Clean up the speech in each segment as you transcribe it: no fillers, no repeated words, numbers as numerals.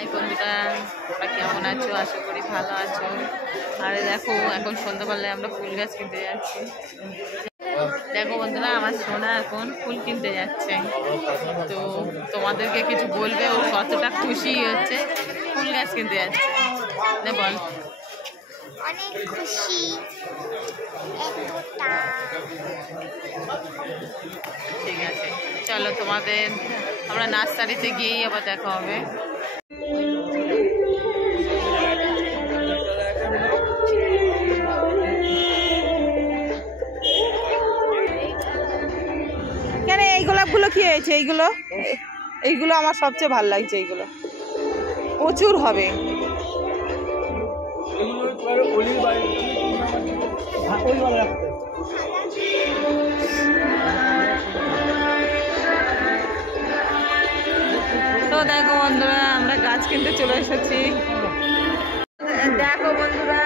High বন্ধুরা, তোমরা কেমন আছো? আশা করি ভালো আছো। আর দেখো এখন সন্ধ্যাবেলায় আমরা ফুল গাছ কিনতে যাচ্ছি। দেখো বন্ধুরা, আমার সোনা এখন ফুল কিনতে যাচ্ছে। তো তোমাদেরকে কিছু বলবে ও কতটা খুশি হচ্ছে ফুল গাছ কিনতে যাচ্ছে। বল। অনেক খুশি। ঠিক আছে, চলো তোমাদের আমরা নার্সারিতে গিয়েই আবার দেখা হবে। কেন এই গোলাপগুলো কি হয়েছে? এইগুলো আমার সবচেয়ে ভালো লাগছে। এইগুলো প্রচুর হবে। তো দেখো বন্ধুরা, আমরা গাছ কিনতে চলে এসেছি। দেখো বন্ধুরা,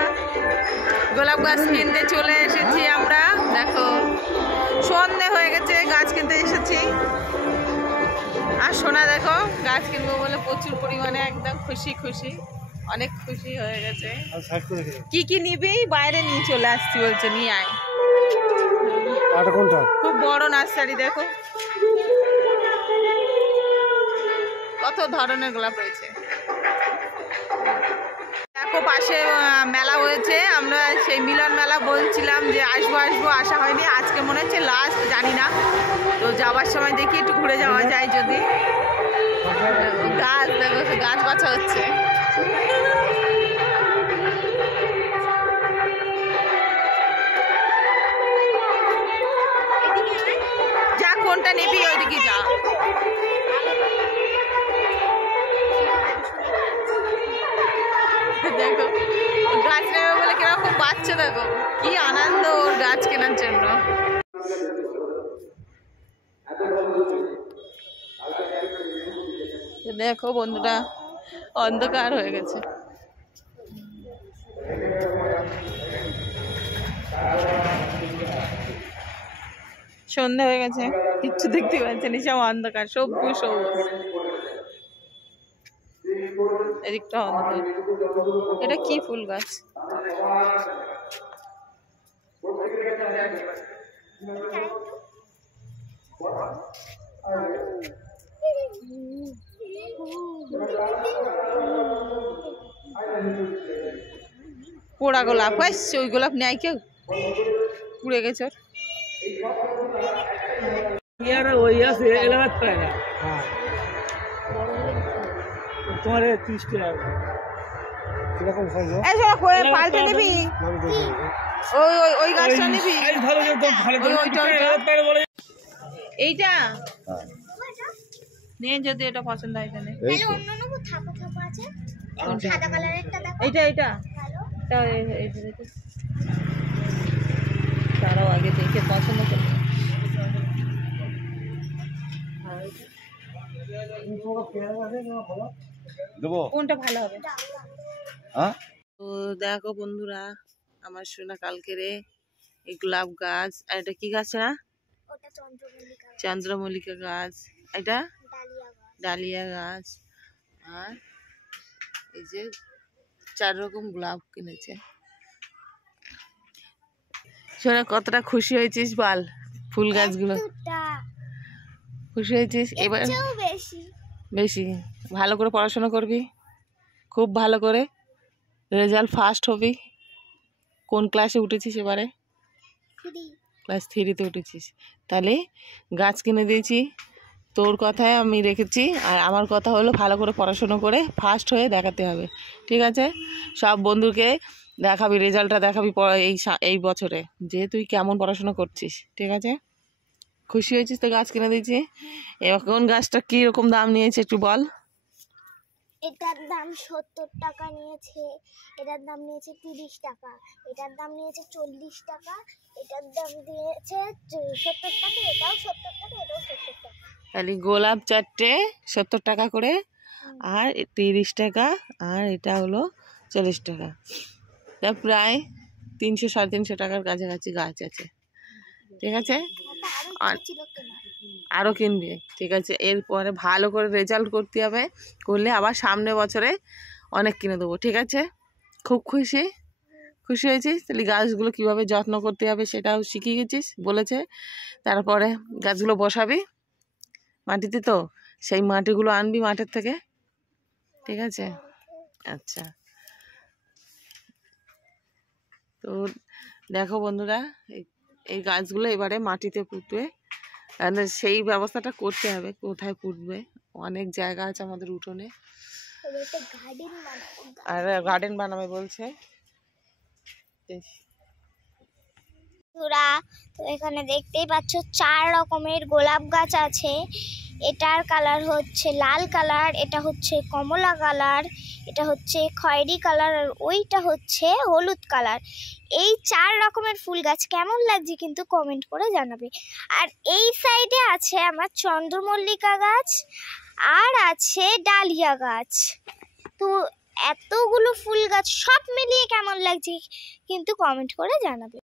গোলাপ গাছ কিনতে চলে এসেছি আমরা। দেখো সন্ধে হয়ে গেছে, গাছ কিনতে এসেছি। আর সোনা দেখো গাছ কিনবো বলে প্রচুর পরিমাণে একদম খুশি খুশি, অনেক খুশি হয়ে গেছে। কি কি নিবি? বাইরে নিয়ে চলে আসছি বলছে, নিয়ে আয়। খুব বড় নার্সারি, দেখো কত ধরনের গোলাপ রয়েছে। দেখো পাশে মেলা হয়েছে। আমরা সেই মিলন মেলা বলছিলাম যে আসবো আসবো, আসা হয়নি। আজকে মনে হচ্ছে লাস্ট, জানি না। তো যাওয়ার সময় দেখি একটু ঘুরে যাওয়া যায় যদি। গাছ দেখো, গাছ বাছা হচ্ছে। যা, কোনটা নিবি ওইদিকে যা। দেখো গাছ নেবে বলে কিরকম বাচ্চা, দেখো কি আনন্দ ওর গাছ কেনার জন্য। দেখো বন্ধুরা, অন্ধকার হয়ে গেছে। সন্ধ্যা হয়ে গেছে, কিচ্ছু দেখতে পাচ্ছি না, সব অন্ধকার, সবুজ সবুজ। এদিকটা অন্ধকার। এটা কি ফুল গাছ? পোড়া গোলাপ। ওই গোলাপ নেয় কেউ? পুড়ে গেছে। পাল্টে নিবি? ওই গাছটা নিবি? এইটা নে, যদি এটা পছন্দ হয় তাহলে। এইটা তারাও আগে দেখে পছন্দ করবে। কোনটা ভালো হবে? তো দেখো বন্ধুরা, আমার সোনা কালকে এই গোলাপ গাছ, আর এটা কি গাছ? না চন্দ্রমল্লিকা গাছ, এটা ডালিয়া গাছ, আর এই যে 4 রকম গোলাপ কিনেছে। সোনা কতটা খুশি হয়েছিস বল? ফুল গাছগুলো খুশি হয়েছিস? এবার বেশি ভালো করে পড়াশোনা করবি, খুব ভালো করে রেজাল্ট ফার্স্ট হবি। কোন ক্লাসে উঠেছিস এবারে? ক্লাস 3-তে উঠেছিস। তাহলে গাছ কিনে দিয়েছি, তোর কথায় আমি রেখেছি। আর আমার কথা হলো ভালো করে পড়াশোনা করে ফার্স্ট হয়ে দেখাতে হবে, ঠিক আছে? সব বন্ধুকে দেখাবি, রেজাল্টটা দেখাবি এই বছরে যে তুই কেমন পড়াশোনা করছিস, ঠিক আছে? খুশি হয়েছিস তো গাছ কিনে দিয়েছি। এবার কোন গাছটা কি রকম দাম নিয়েছে একটু বল। এটার দাম 70 টাকা নিয়েছে, এটার দাম নিয়েছে 30 টাকা, এটার দাম নিয়েছে 40 টাকা, এটার দাম দিয়েছে 70 টাকা, এটাও 70 টাকা, এটাও 70 টাকা। তাহলে গোলাপ 4টে 70 টাকা করে, আর 30 টাকা, আর এটা হলো 40 টাকা। তা প্রায় 300-350 টাকার কাছাকাছি গাছ আছে। ঠিক আছে, আর ছিল কেনা। আরও কিনবে, ঠিক আছে। এরপরে ভালো করে রেজাল্ট করতে হবে, করলে আবার সামনে বছরে অনেক কিনে দেবো, ঠিক আছে। খুব খুশি হয়েছিস, তাহলে গাছগুলো কীভাবে যত্ন করতে হবে সেটাও শিখিয়ে গেছিস, বলেছে। তারপরে গাছগুলো বসাবি মাটিতে, তো সেই মাটিগুলো আনবি মাঠের থেকে, ঠিক আছে। আচ্ছা, তো দেখো বন্ধুরা, এই গাছগুলো এবারে মাটিতে পুঁতবে, সেই ব্যবস্থাটা করতে হবে। কোথায় পুঁতবে, অনেক জায়গা আছে আমাদের উঠোনে, আর গার্ডেন বানাবে বলছে। তো এখানে দেখতেই পাচ্ছ 4 রকমের গোলাপ গাছ আছে। এটার কালার হচ্ছে লাল কালার, এটা হচ্ছে কমলা কালার, এটা হচ্ছে খয়েরি কালার, আর ওইটা হচ্ছে হলুদ কালার। এই 4 রকমের ফুল গাছ কেমন লাগছে কিন্তু কমেন্ট করে জানাবে। আর এই সাইডে আছে আমার চন্দ্রমল্লিকা গাছ, আর আছে ডালিয়া গাছ। তো এতগুলো ফুল গাছ সব মিলিয়ে কেমন লাগছে কিন্তু কমেন্ট করে জানাবে।